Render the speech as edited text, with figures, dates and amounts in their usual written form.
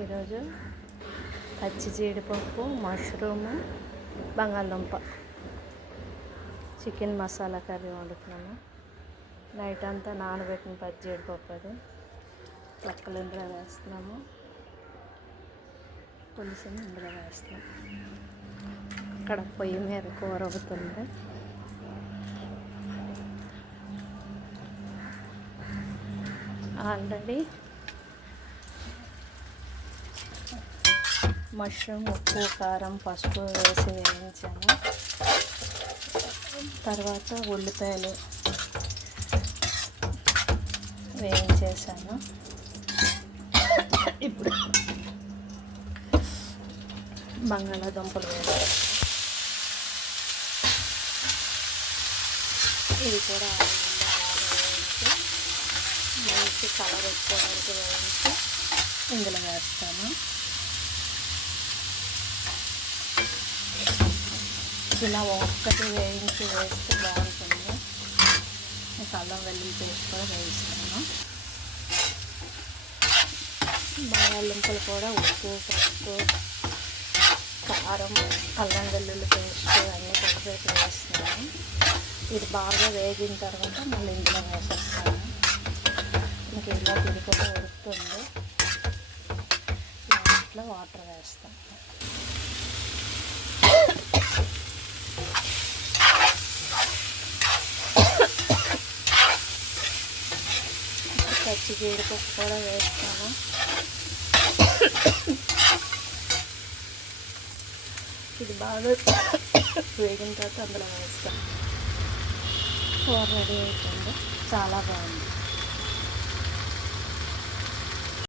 ఈరోజు పచ్చి జీడిపప్పు, మష్రూము, బంగాళదుంప చికెన్ మసాలా కర్రీ వండుతున్నాను. నైట్ అంతా నానబెట్టిన పచ్చి జీడిపప్పు అది లెక్కలు ఇందులో వేస్తున్నాము. పులుసుని ఇందులో వేస్తున్నాం. ఇక్కడ పొయ్యి మీద కూర అవుతుంది. ఆల్రెడీ మష్రూమ్, ఉప్పు, కారం, పసుపు వేసి వేయించాను. తర్వాత ఉల్లిపాయలు వేయించేసాను. ఇప్పుడు బంగాళాదుంపలు వేసాను. ఇది కూడా వేయించి కలర్ వచ్చేవరకు వేయించి ఇందులో వేస్తాను. ఇలా ఒక్కటి వేయించి వేస్తే బాగుంటుంది. అల్లం వెల్లుల్లి పేస్ట్ కూడా వేయిస్తాను. బంగాళదుంపలు కూడా ఉప్పు, పసుపు, కారం, అల్లం వెల్లుల్లి పేస్ట్ అన్నీ కలిపి వేస్తున్నాను. ఇది బాగా వేగిన తర్వాత మళ్ళీ ఇందులో వేసేస్తాను. ఇంక ఇలా తిరిగిపోతే ఉడుకుతుంది. లాస్ట్లో వాటర్ వేస్తాను. పచ్చి జీడిపప్పు కూడా వేస్తాను. ఇది బాగా వేగిన తర్వాత అందులో వేస్తాను. కూర రెడీ అవుతుంది. చాలా బాగుంది.